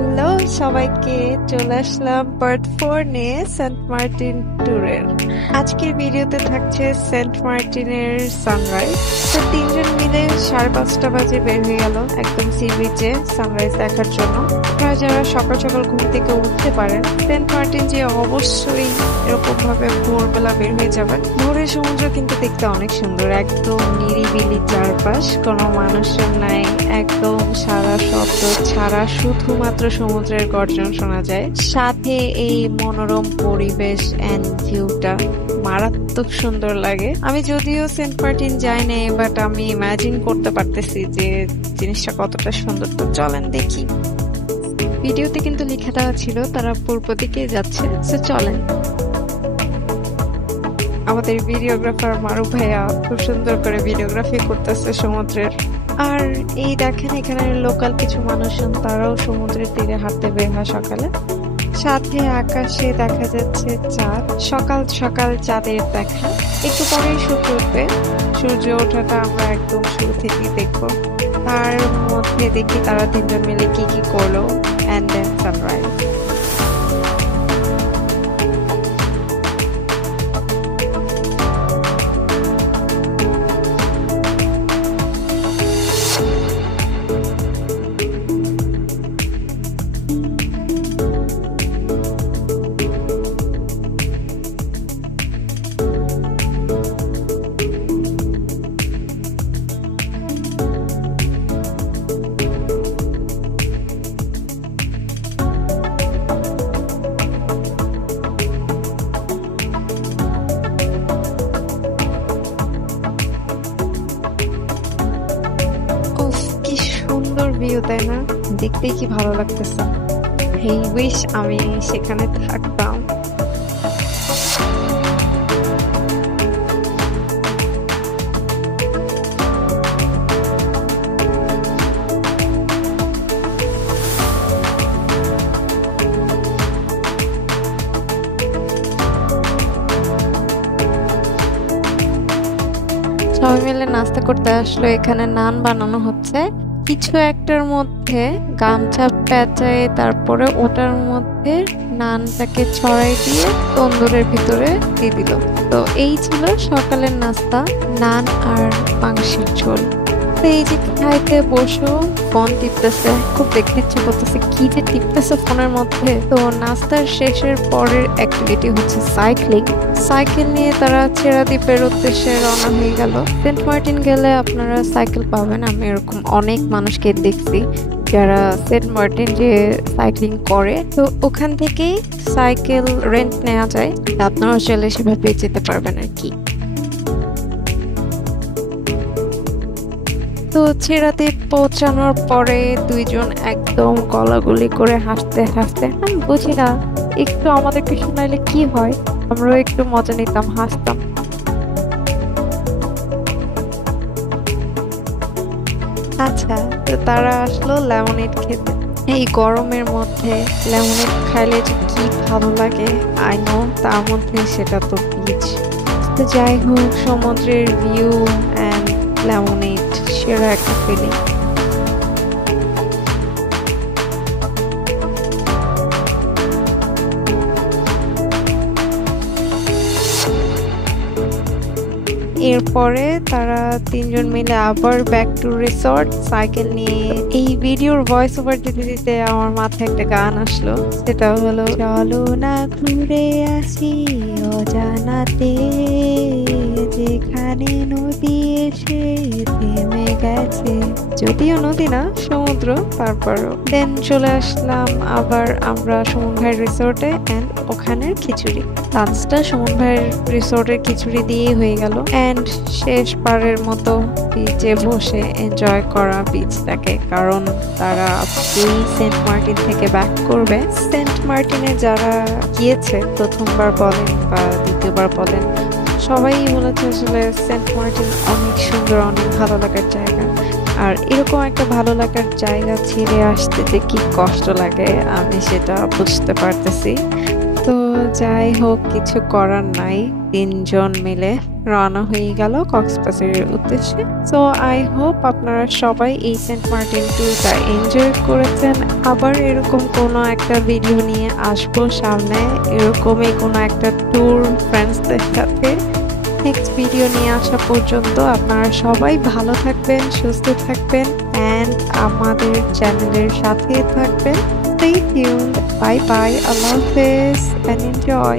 Hello সবাইকে, চলে আসলাম part 4 নিয়ে সেন্ট মার্টিন ট্যুরের। আজকের ভিডিওতে থাকছে সেন্ট মার্টিনের সানরাইজ। তো তিনজন মিলে 5:30 বাজে বের হয়ে গেল একদম সি বিচে সানরাইজ দেখার জন্য। আপনারা যারা সকাল সকাল ঘুম থেকে উঠতে পারেন, সেন্ট মার্টিন যে অবশ্যই এরকম ভাবে ভোরবেলা বের হয়ে যাবেন। ভোরের সমুদ্র কিন্তু দেখতে অনেক সুন্দর, একদম নিরিবিলি চারপাশ, কোনো মানুষজন নাই, একদম সারা শব্দ ছাড়া শুধুমাত্র সমুদ্রের গর্জন শোনা যায়। সাথে এই মনোরম পরিবেশ এন্ড ভিউটা মারাত্মক সুন্দর লাগে। আমি যদিও সেন্ট মার্টিন যাই নাই, বাট আমি ইমাজিন করতে পারতেছি যে জিনিসটা কতটা সুন্দর। তো চলেন দেখি। ভিডিওতে কিন্তু লিখে দেওয়া ছিল তারা পূর্ব দিকে যাচ্ছে, তো চলেন। আমাদের ভিডিওগ্রাফার মারুফ ভাইয়া খুব সুন্দর করে ভিডিওগ্রাফি করতেছে সমুদ্রের। আর এই দেখেন এখানে লোকাল কিছু মানুষজন, তারাও সমুদ্রের তীরে হাঁটতে বের হয় সকালে। সাথে আকাশে দেখা যাচ্ছে চাঁদ, সকাল সকাল চাঁদের দেখা। একটু পরেই সূর্য উঠবে, সূর্য ওঠাটা আমরা একদম শুরু থেকেই দেখবো। তার মধ্যে দেখি তারা তিনজন মিলে কি কি করলো, এন্ড দেন সানরাইজ। ভিউ, তাই না? দেখতেই কি ভালো লাগতেছে। এই উইশ আমি সেখানে থাকতাম। সবাই মিলে নাস্তা করতে আসলো। এখানে নান বানানো হচ্ছে। কিছু একটার মধ্যে গামছা পেঁচায়, তারপরে ওটার মধ্যে নানটাকে ছড়াই দিয়ে তন্দুরের ভিতরে দিয়ে দিল। তো এই ছিল সকালের নাস্তা, নান আর মাংসের ঝোল। তো এই যে খাইতে বসো, ফোন টিপতেছে, খুব দেখতে ইচ্ছে করতেছে কি যে টিপতেছে ফোনের মধ্যে। তো নাস্তার শেষের পরের অ্যাক্টিভিটি হচ্ছে সাইক্লিং। সাইকেল নিয়ে তারা চেরাদ্বীপের উদ্দেশ্যে রওনা হয়ে গেল। সেন্ট মার্টিন গেলে আপনারা সাইকেল পাবেন। আমি এরকম অনেক মানুষকে দেখছি যারা সেন্ট মার্টিন যে সাইক্লিং করে। তো ওখান থেকেই সাইকেল রেন্ট নেওয়া যায়, আপনারা চলে সেভাবে যেতে পারবেন আর কি। তো চেরাদ্বীপ পৌঁছানোর পরে দুইজন একদম গলাগলি করে হাসতে হাসতে, আমি বুঝি না, একটু আমাদেরকে শোনাইলে কি হয়, আমরাও একটু মজা নিতাম, হাসতাম। আচ্ছা, তো তারা আসলো লেমনেড খেতে। এই গরমের মধ্যে লেমনেড খাইলে যে কি ভালো লাগে আই নো, তার মধ্যে সেটা তো বিচ। তো যাই হোক, সমুদ্রের ভিউ এন্ড লেমনেড সেরা একটা ফিলিং। এরপরে তারা তিনজন মিলে আবার ব্যাক টু রিসর্ট সাইকেল নিয়ে। এই ভিডিওর ভয়েস ওভার দিতে দিতে আমার মাথায় একটা গান আসলো, সেটা হলো চলো না ঘুরে আসি অজানাতে, যেখানে নদী এসে থেমে গেছে। যদিও নদী না, সমুদ্র, তারপরও। দেন চলে আসলাম আবার আমরা সুমন ভাইয়ের রিসোর্টে এন্ড ওখানের খিচুড়ি। লাঞ্চটা সুমন ভাইয়ের রিসোর্টের খিচুড়ি দিয়েই হয়ে গেল। এন্ড শেষবারের মতো বিচে বসে এনজয় করা বিচটাকে, কারণ তারা এই সেন্ট মার্টিন থেকে ব্যাক করবে। সেন্ট মার্টিনে যারা গিয়েছে প্রথমবার বলেন বা দ্বিতীয়বার বলেন, সবাই বলেছে আসলে সেন্ট মার্টিন অনেক সুন্দর, অনেক ভালো লাগার জায়গা। আর এরকম একটা ভালো লাগার জায়গা ছেড়ে আসতে যে কি কষ্ট লাগে আমি সেটা বুঝতে পারতেছি। তো যাই হোক, কিছু করার নাই, তিনজন মিলে রওনা হয়ে গেল কক্সবাজারের উদ্দেশ্যে। সো আই হোপ আপনারা সবাই এই সেন্ট মার্টিন ট্যুরটা এনজয় করেছেন। আবার এরকম কোনো একটা ভিডিও নিয়ে আসবো সামনে, এরকমই কোনো একটা ট্যুর ফ্রেন্ডসদের সাথে। নেক্সট ভিডিও নিয়ে আসা পর্যন্ত আপনারা সবাই ভালো থাকবেন, সুস্থ থাকবেন অ্যান্ড আমাদের চ্যানেলের সাথে থাকবেন। Stay tuned. Bye bye. Allah Hafiz and enjoy.